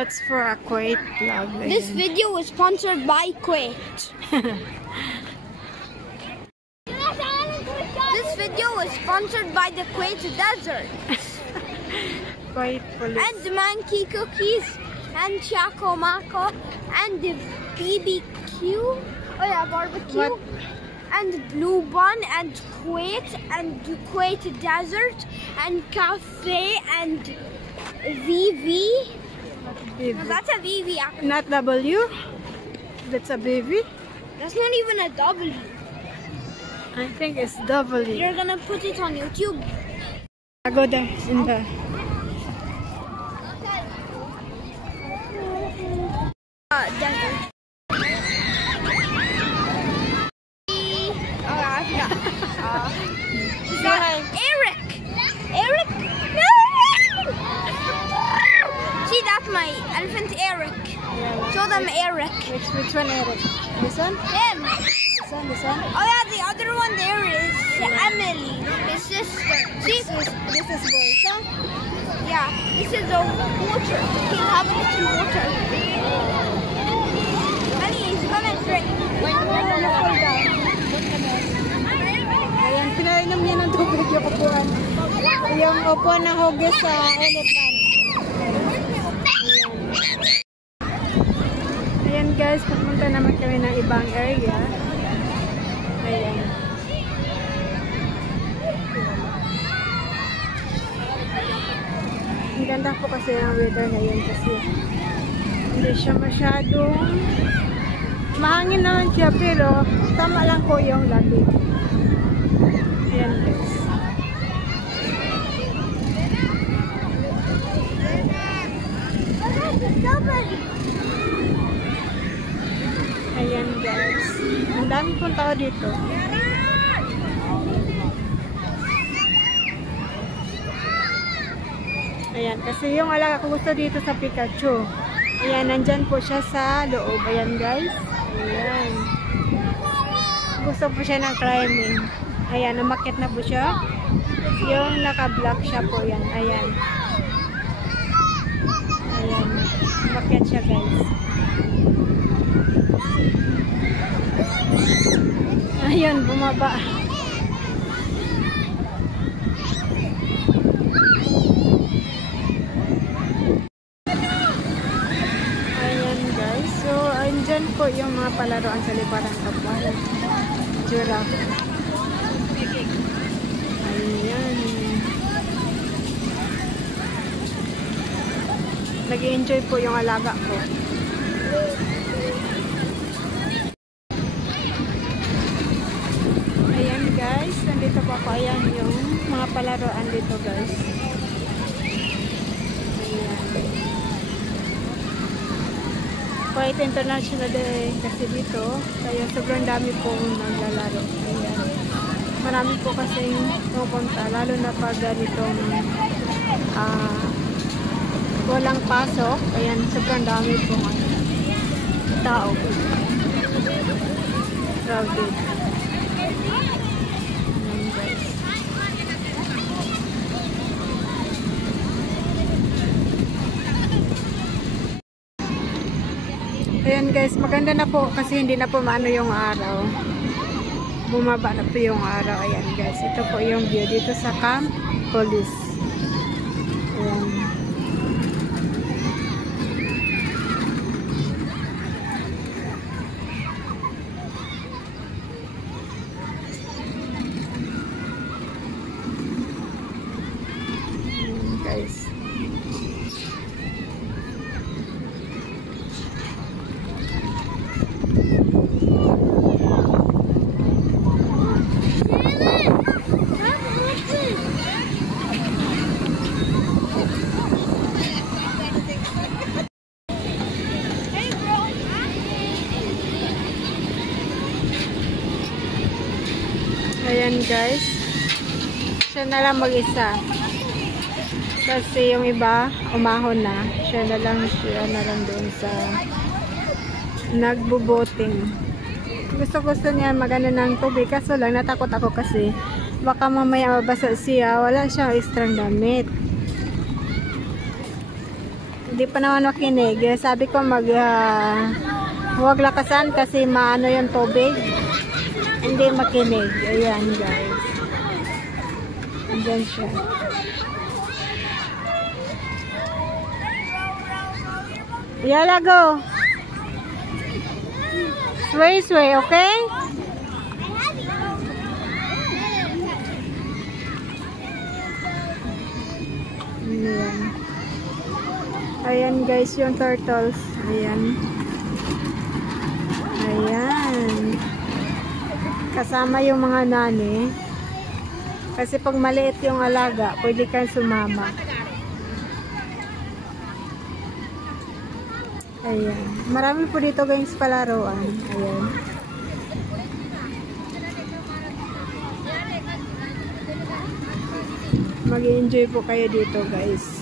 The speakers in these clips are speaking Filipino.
that's for a Kuwait vlog. This video was sponsored by Kuwait. This video was sponsored by the Kuwait Desert. Kuwait police. And the Manky Cookies. And Choco Maco. And the BBQ. Oh yeah, barbecue. What? And Blue Bun. And Kuwait. And the Kuwait Desert. And Cafe. And VV. BV. No, that's a VV actually. Not W? That's a BV? That's not even a W. I think it's W. You're gonna put it on YouTube. I go there in the... Desert. Oh, I forgot. Eric! Eric! No! See, that's my elephant Eric. Yeah. Show them Eric. Which one, Eric? This one? Him. This one? This one? Oh yeah, the other one there is Emily, his sister. See? This is Boysa? Yeah, this is a water. He'll have a little water. And he's gonna drink. When we're gonna fall down. Ayan, pinainom niya ng tubig yung upuan. Yung upuan na hugis sa elephant. Ayan guys, pupunta naman kami ng ibang area. Ayan. Ang ganda po kasi ang weather ngayon kasi hindi siya masyadong mahangin naman siya pero tama lang po yung lamig. Ayan guys. Ayan guys. Ang dami pong tao dito. Ayan. Kasi yung alaga ko gusto dito sa Pikachu. Ayan. Nandyan po siya sa loob. Ayan guys. Ayan. Gusto po siya ng climbing. Ayan. Umakyat na po siya. Yung naka-block siya po yan. Ayan. Ayan. Umakyat siya guys. Ayan, bumaba. Ayan guys. So, andyan po yung mga palaruan sa liparan kapal. Giraffe. Ayan. Nag-enjoy po yung alaga ko. Guys, nandito po ako. Ayan yung mga palaruan dito guys. Ayan. Quite international day kasi dito. Kaya sobrang dami po naglalaro. Ayan. Marami po kasi pupunta. Lalo na pag ganitong walang pasok. Ayan, sobrang dami po tao. Crowded. Ayan guys, maganda na po kasi hindi na po maano yung araw. Bumaba na po yung araw. Ayan guys, ito po yung view dito sa Camp Police. Ayan. Guys. Ayan guys, siya na lang mag-isa kasi yung iba umahon na, siya na lang doon sa nagbo-boating. Gusto niya magana ng tubig kaso lang natakot ako kasi baka mamaya mabasa siya, wala siyang extra damit. Hindi pa naman makinig. Sabi ko huwag lakasan kasi maano yung tubig. Hindi makinig. Ayan guys. Andyan siya. Yala, go. Sway, okay? Ayan. Ayan guys, yung turtles. Ayan. Ayan. Kasama yung mga nani. Kasi pag maliit yung alaga, pwede kang sumama. Ayan. Marami po dito guys palaruan. Ayan. Mag-enjoy po kayo dito guys.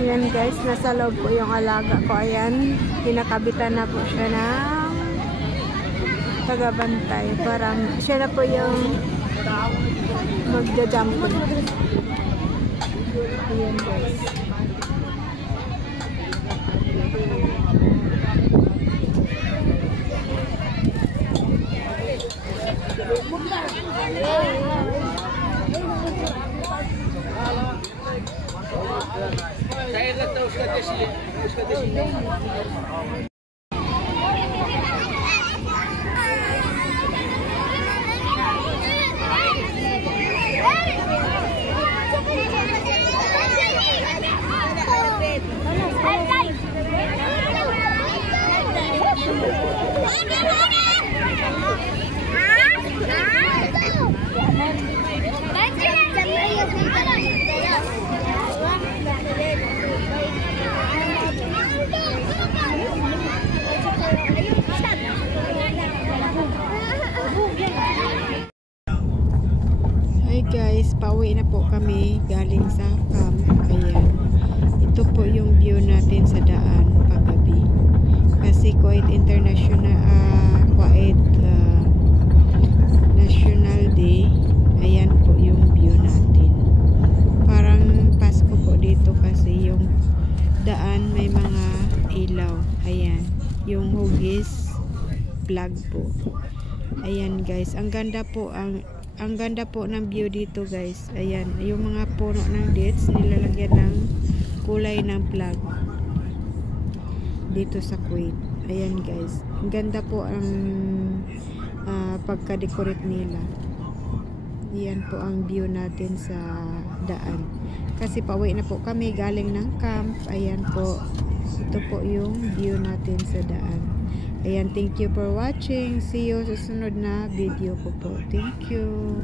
Ayan guys, nasa loob po yung alaga ko. Ayan, pinakabitan na po siya ng tagabantay. Parang siya na po yung magja-jumping. Ayan guys. Hi guys, pauwi na po kami galing sa camp. Ayan. Ito po yung view natin sa daan paggabi. Kasi Kuwait National Day. Ayan po yung view natin. Parang Pasko po dito kasi yung daan may mga ilaw. Ayan. Yung hugis flag po. Ayan guys, ang ganda po ng view dito guys. Ayan, yung mga puno ng dates nilalagyan ng kulay ng flag dito sa Kuwait. Ayan guys, ang ganda po ang pagka-decorate nila. Ayan po ang view natin sa daan. Kasi pauwi na po kami galing ng camp. Ayan po, ito po yung view natin sa daan. Ayan, thank you for watching. See you sa sunod na video ko po. Thank you.